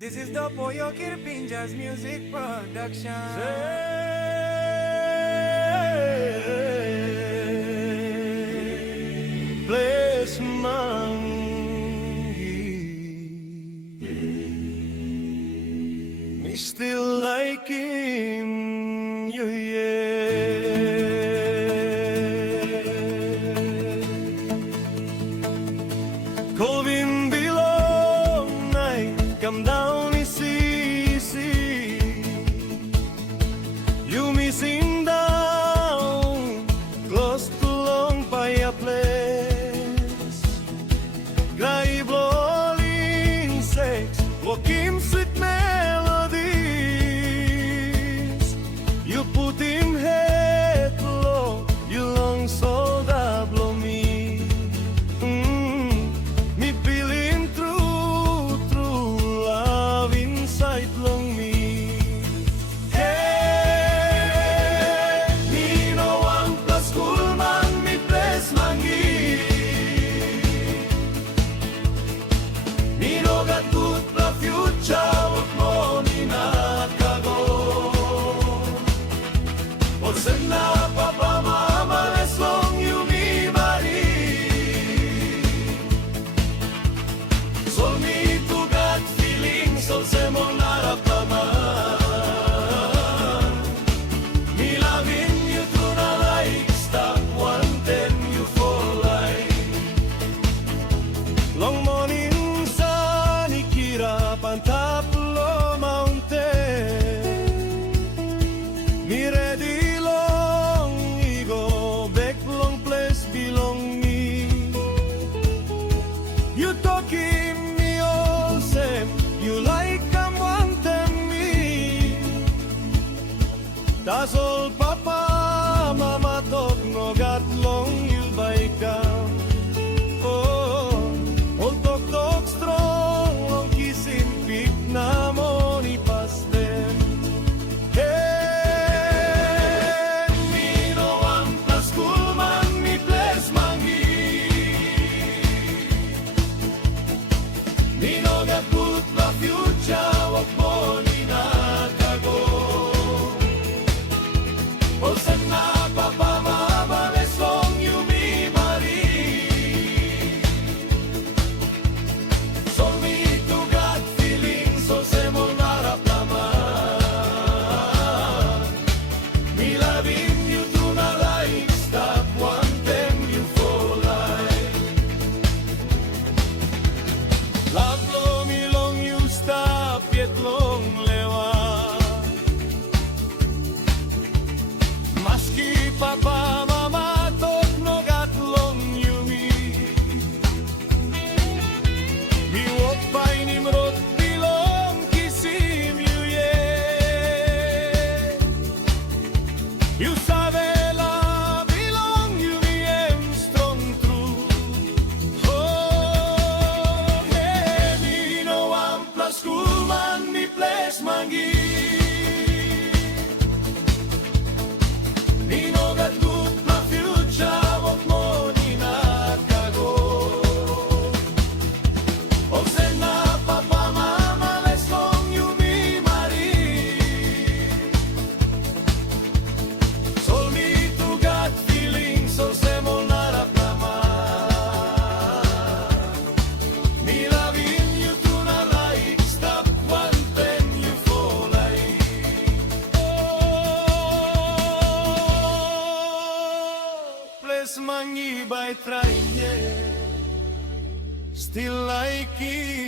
This is the Poyo Kirpinjas music production. Bless Mangi. Me still like him, yeah. Colvin below night, come down and see. You missing down, close to long by a place. Gray blowing sex, walking sweet melodies. You put him head low, you long so that blow me. Me feeling true love inside long me. Hey, me no one plus cool man, me bless Mangi. Me no got good the future, what money not kago. Por na papa mama, as long you me marry. So me to got feelings, so se mo nararamdaman. Me loving you to na like stop wanting you for life. Long morning sun, ikirap ang Taplo Mountain. Me ready long ego, back long place belong me. You talking me all same, you like I'm wanting me. That's all papa, mama talk no got long you by come. Oh, all talk strong, long kissing big na money past them. Hey, me no one plus cool man, me bless Mangi. Me no got good the future, what money na kago. O sana papa mama, as long you me marry. So me to got feelings, so se mo nararamdaman. Me loving you to na like stop wanting you for life. Love lo me long you stop yet long lewa. Maski papa mama talk no got long you me. Me walk by Nimrod belong kisim you yeah. You sabe la belong you me am strong true. Oh hey, me no one plus cool man, me bless Mangi. Me no got good my future, what money not kago. O na papa mama, as long you me marry. So me to got feelings, so se mo nararamdaman. Me loving you to na like stop wanting you for life. Oh, bless Mangi by trying, yeah. Still like it.